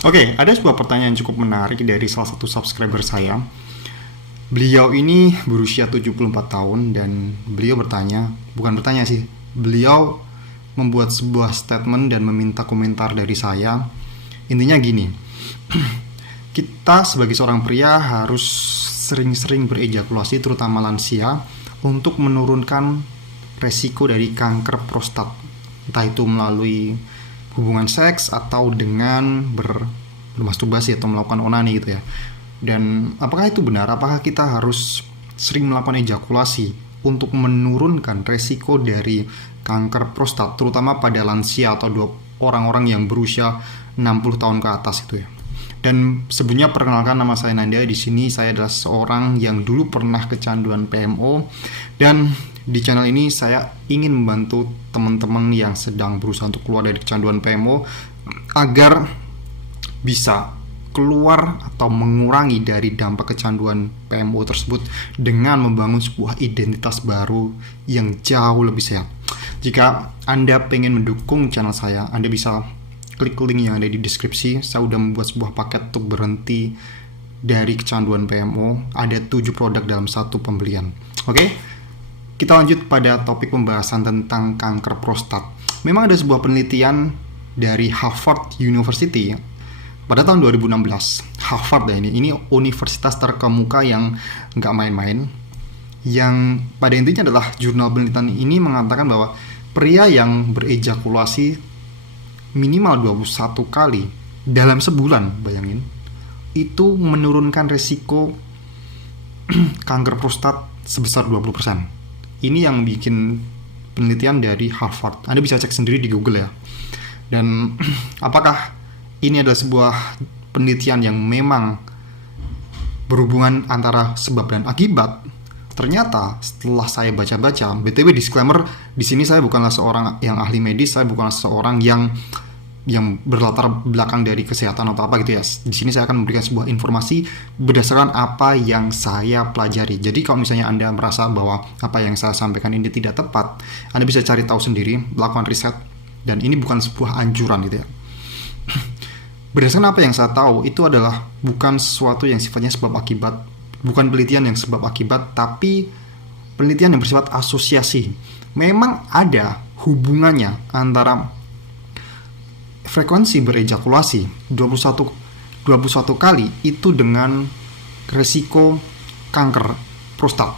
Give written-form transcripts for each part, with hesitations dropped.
Oke, ada sebuah pertanyaan cukup menarik dari salah satu subscriber saya. Beliau ini berusia 74 tahun dan beliau bukan bertanya sih. Beliau membuat sebuah statement dan meminta komentar dari saya. Intinya gini, kita sebagai seorang pria harus sering-sering berejakulasi, terutama lansia, untuk menurunkan resiko dari kanker prostat. Entah itu melalui hubungan seks atau dengan bermasturbasi atau melakukan onani gitu ya. Dan apakah itu benar? Apakah kita harus sering melakukan ejakulasi untuk menurunkan resiko dari kanker prostat, terutama pada lansia atau orang-orang yang berusia 60 tahun ke atas itu ya. Dan sebelumnya perkenalkan, nama saya Nanda. Di sini saya adalah seorang yang dulu pernah kecanduan PMO, dan di channel ini saya ingin membantu teman-teman yang sedang berusaha untuk keluar dari kecanduan PMO agar bisa keluar atau mengurangi dari dampak kecanduan PMO tersebut dengan membangun sebuah identitas baru yang jauh lebih sehat. Jika Anda pengen mendukung channel saya, Anda bisa klik link yang ada di deskripsi. Saya udah membuat sebuah paket untuk berhenti dari kecanduan PMO. Ada 7 produk dalam satu pembelian. Oke, kita lanjut pada topik pembahasan tentang kanker prostat. Memang ada sebuah penelitian dari Harvard University pada tahun 2016. Harvard ya, ini universitas terkemuka yang nggak main-main. Yang pada intinya adalah jurnal penelitian ini mengatakan bahwa pria yang berejakulasi minimal 21 kali dalam sebulan, bayangin, itu menurunkan resiko kanker prostat sebesar 20%. Ini yang bikin penelitian dari Harvard. Anda bisa cek sendiri di Google ya. Dan apakah ini adalah sebuah penelitian yang memang berhubungan antara sebab dan akibat? Ternyata setelah saya baca-baca, BTW disclaimer, di sini saya bukanlah seorang yang ahli medis, saya bukanlah seorang yang berlatar belakang dari kesehatan atau apa gitu ya. Di sini saya akan memberikan sebuah informasi berdasarkan apa yang saya pelajari. Jadi kalau misalnya Anda merasa bahwa apa yang saya sampaikan ini tidak tepat, Anda bisa cari tahu sendiri, lakukan riset, dan ini bukan sebuah anjuran gitu ya. Berdasarkan apa yang saya tahu, itu adalah bukan sesuatu yang sifatnya sebab akibat, bukan penelitian yang sebab akibat, tapi penelitian yang bersifat asosiasi. Memang ada hubungannya antara frekuensi berejakulasi 21 kali itu dengan resiko kanker prostat,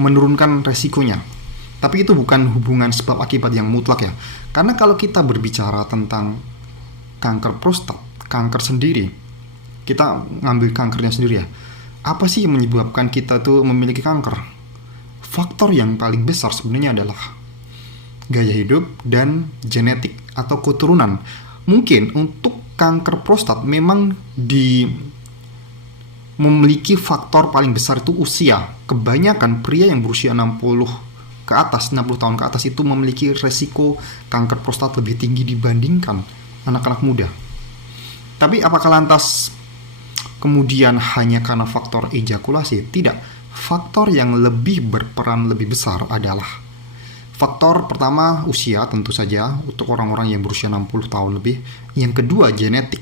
menurunkan resikonya. Tapi itu bukan hubungan sebab akibat yang mutlak ya. Karena kalau kita berbicara tentang kanker prostat, kanker sendiri, kita ngambil kankernya sendiri ya. Apa sih yang menyebabkan kita tuh memiliki kanker? Faktor yang paling besar sebenarnya adalah gaya hidup dan genetik atau keturunan. Mungkin untuk kanker prostat memang memiliki faktor paling besar itu usia. Kebanyakan pria yang berusia 60 tahun ke atas itu memiliki resiko kanker prostat lebih tinggi dibandingkan anak-anak muda. Tapi apakah lantas kemudian hanya karena faktor ejakulasi? Tidak. Faktor yang lebih berperan lebih besar adalah faktor pertama usia, tentu saja untuk orang-orang yang berusia 60 tahun lebih. Yang kedua genetik.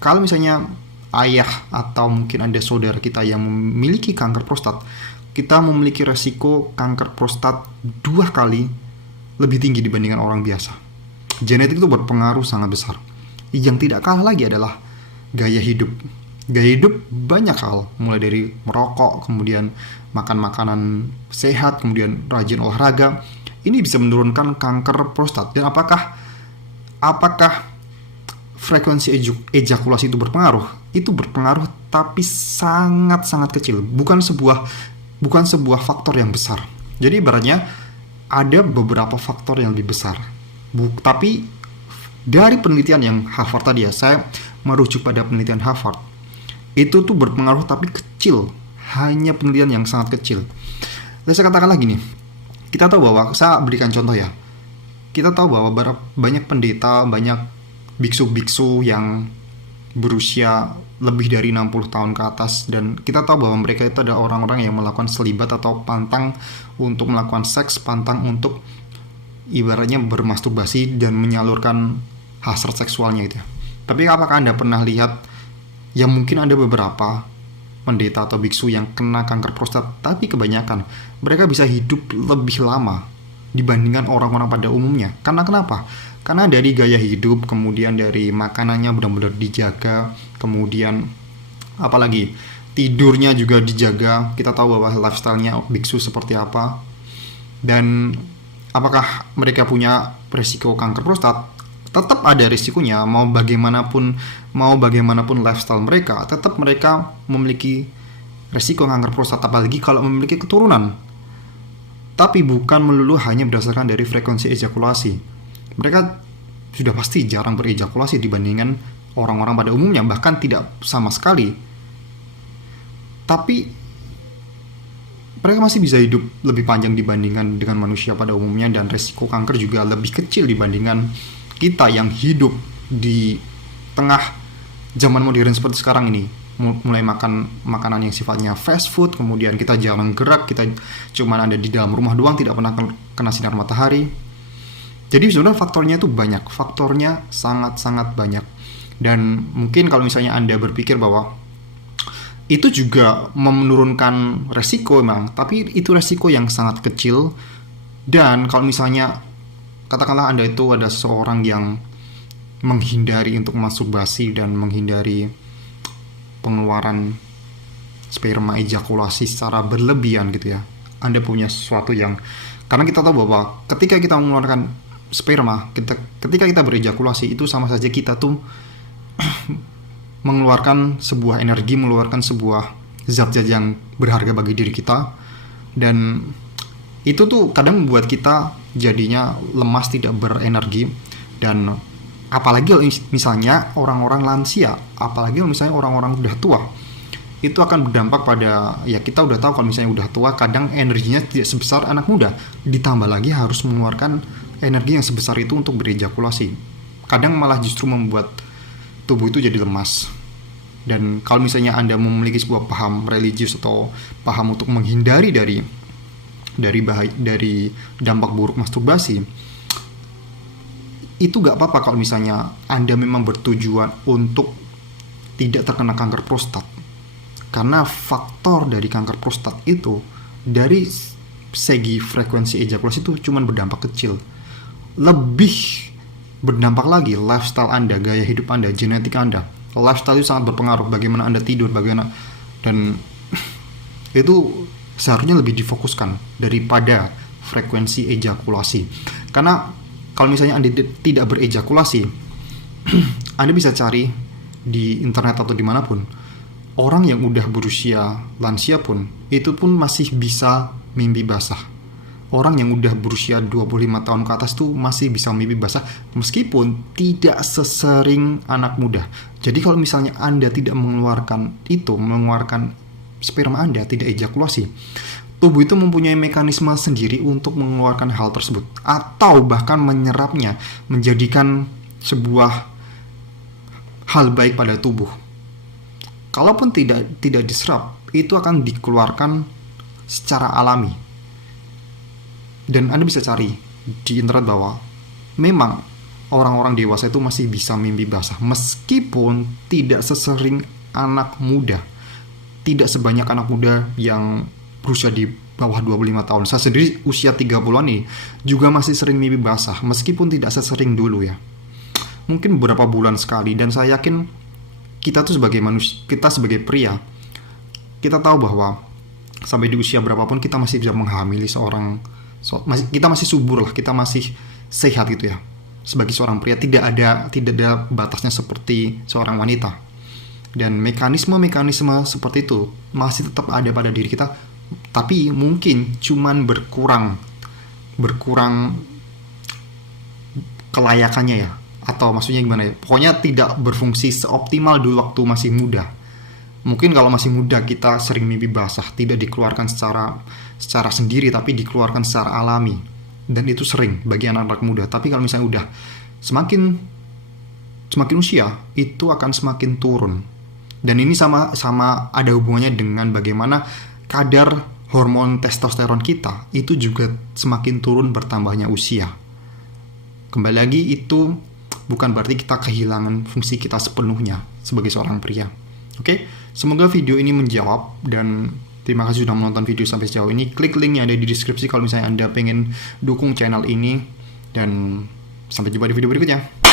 Kalau misalnya ayah atau mungkin ada saudara kita yang memiliki kanker prostat, kita memiliki resiko kanker prostat 2 kali lebih tinggi dibandingkan orang biasa. Genetik itu berpengaruh sangat besar. Yang tidak kalah lagi adalah gaya hidup. Gaya hidup banyak hal, mulai dari merokok, kemudian makan makanan sehat, kemudian rajin olahraga. Ini bisa menurunkan kanker prostat. Dan apakah frekuensi ejakulasi itu berpengaruh? Itu berpengaruh, tapi sangat-sangat kecil. Bukan sebuah faktor yang besar. Jadi ibaratnya ada beberapa faktor yang lebih besar. Tapi dari penelitian yang Harvard tadi ya, saya merujuk pada penelitian Harvard. Itu tuh berpengaruh tapi kecil, hanya penelitian yang sangat kecil. Dan saya katakan lagi nih, kita tahu bahwa, saya berikan contoh ya, kita tahu bahwa banyak pendeta, banyak biksu-biksu yang berusia lebih dari 60 tahun ke atas, dan kita tahu bahwa mereka itu adalah orang-orang yang melakukan selibat atau pantang untuk melakukan seks, pantang untuk ibaratnya bermasturbasi dan menyalurkan hasrat seksualnya gitu ya. Tapi apakah Anda pernah lihat, yang mungkin ada beberapa pendeta atau biksu yang kena kanker prostat, tapi kebanyakan mereka bisa hidup lebih lama dibandingkan orang-orang pada umumnya. Karena kenapa? Karena dari gaya hidup, kemudian dari makanannya benar-benar dijaga, kemudian apalagi tidurnya juga dijaga. Kita tahu bahwa lifestyle-nya biksu seperti apa. Dan apakah mereka punya risiko kanker prostat? Tetap ada risikonya. Mau bagaimanapun lifestyle mereka, tetap mereka memiliki risiko kanker prostat, apalagi kalau memiliki keturunan. Tapi bukan melulu hanya berdasarkan dari frekuensi ejakulasi. Mereka sudah pasti jarang berejakulasi dibandingkan orang-orang pada umumnya, bahkan tidak sama sekali. Tapi mereka masih bisa hidup lebih panjang dibandingkan dengan manusia pada umumnya, dan risiko kanker juga lebih kecil dibandingkan kita yang hidup di tengah zaman modern seperti sekarang ini. Mulai makan makanan yang sifatnya fast food, kemudian kita jarang gerak, kita cuma ada di dalam rumah doang, tidak pernah kena sinar matahari. Jadi sebenarnya faktornya itu banyak, faktornya sangat-sangat banyak. Dan mungkin kalau misalnya Anda berpikir bahwa itu juga menurunkan resiko memang, tapi itu resiko yang sangat kecil. Dan kalau misalnya katakanlah Anda itu ada seseorang yang menghindari untuk masturbasi dan menghindari pengeluaran sperma ejakulasi secara berlebihan gitu ya. Anda punya sesuatu yang, karena kita tahu bahwa ketika kita mengeluarkan sperma, ketika kita berejakulasi, itu sama saja kita tuh mengeluarkan sebuah energi, mengeluarkan sebuah zat-zat yang berharga bagi diri kita. Dan itu tuh kadang membuat kita jadinya lemas, tidak berenergi. Dan apalagi misalnya orang-orang lansia, apalagi misalnya orang-orang udah tua, itu akan berdampak pada, ya kita udah tahu kalau misalnya udah tua kadang energinya tidak sebesar anak muda, ditambah lagi harus mengeluarkan energi yang sebesar itu untuk berejakulasi. Kadang malah justru membuat tubuh itu jadi lemas. Dan kalau misalnya Anda memiliki sebuah paham religius atau paham untuk menghindari dari dampak buruk masturbasi, itu gak apa-apa kalau misalnya Anda memang bertujuan untuk tidak terkena kanker prostat. Karena faktor dari kanker prostat itu dari segi frekuensi ejakulasi itu cuma berdampak kecil. Lebih berdampak lagi lifestyle Anda, gaya hidup Anda, genetik Anda. Lifestyle itu sangat berpengaruh, bagaimana Anda tidur, bagaimana, dan itu seharusnya lebih difokuskan daripada frekuensi ejakulasi. Karena kalau misalnya Anda tidak berejakulasi, Anda bisa cari di internet atau dimanapun, orang yang udah berusia lansia pun, itu pun masih bisa mimpi basah. Orang yang udah berusia 25 tahun ke atas tuh masih bisa mimpi basah, meskipun tidak sesering anak muda. Jadi kalau misalnya Anda tidak mengeluarkan sperma Anda, tidak ejakulasi, tubuh itu mempunyai mekanisme sendiri untuk mengeluarkan hal tersebut, atau bahkan menyerapnya, menjadikan sebuah hal baik pada tubuh. Kalaupun tidak diserap, itu akan dikeluarkan secara alami. Dan Anda bisa cari di internet bahwa memang orang-orang dewasa itu masih bisa mimpi basah, meskipun tidak sesering anak muda. Tidak sebanyak anak muda yang berusia di bawah 25 tahun. Saya sendiri usia 30-an nih juga masih sering mimpi basah, meskipun tidak sesering dulu ya. Mungkin beberapa bulan sekali. Dan saya yakin kita tuh sebagai manusia, kita sebagai pria, kita tahu bahwa sampai di usia berapapun kita masih bisa menghamili kita masih subur lah, kita masih sehat gitu ya. Sebagai seorang pria tidak ada batasnya seperti seorang wanita. Dan mekanisme seperti itu masih tetap ada pada diri kita, tapi mungkin cuman berkurang kelayakannya ya, atau maksudnya gimana ya, pokoknya tidak berfungsi seoptimal dulu waktu masih muda. Mungkin kalau masih muda kita sering mimpi basah, tidak dikeluarkan secara sendiri, tapi dikeluarkan secara alami, dan itu sering bagi anak-anak muda. Tapi kalau misalnya udah semakin usia, itu akan semakin turun. Dan ini sama ada hubungannya dengan bagaimana kadar hormon testosteron kita itu juga semakin turun bertambahnya usia. Kembali lagi, itu bukan berarti kita kehilangan fungsi kita sepenuhnya sebagai seorang pria. Oke, semoga video ini menjawab, dan terima kasih sudah menonton video sampai sejauh ini. Klik link yang ada di deskripsi kalau misalnya Anda pengen dukung channel ini, dan sampai jumpa di video berikutnya.